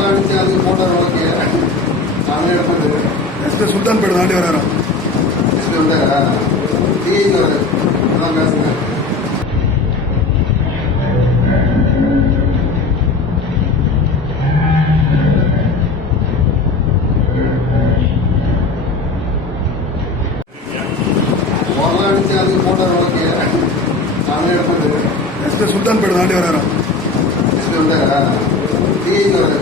அடிச்சு அது photo okay நானே எடுத்துட்டு நெக்ஸ்ட் சுல்தான்பேட் தாண்டி வராரா வந்தாரா டிஐக்கு வராது அதான் பேசுங்க அடிச்சு அது போட்டோ ஓகே நானே எடுத்துட்டு நெக்ஸ்ட் சுல்தான்பேட் தாண்டி வராரா வந்தாரா டிஐக்கு வராது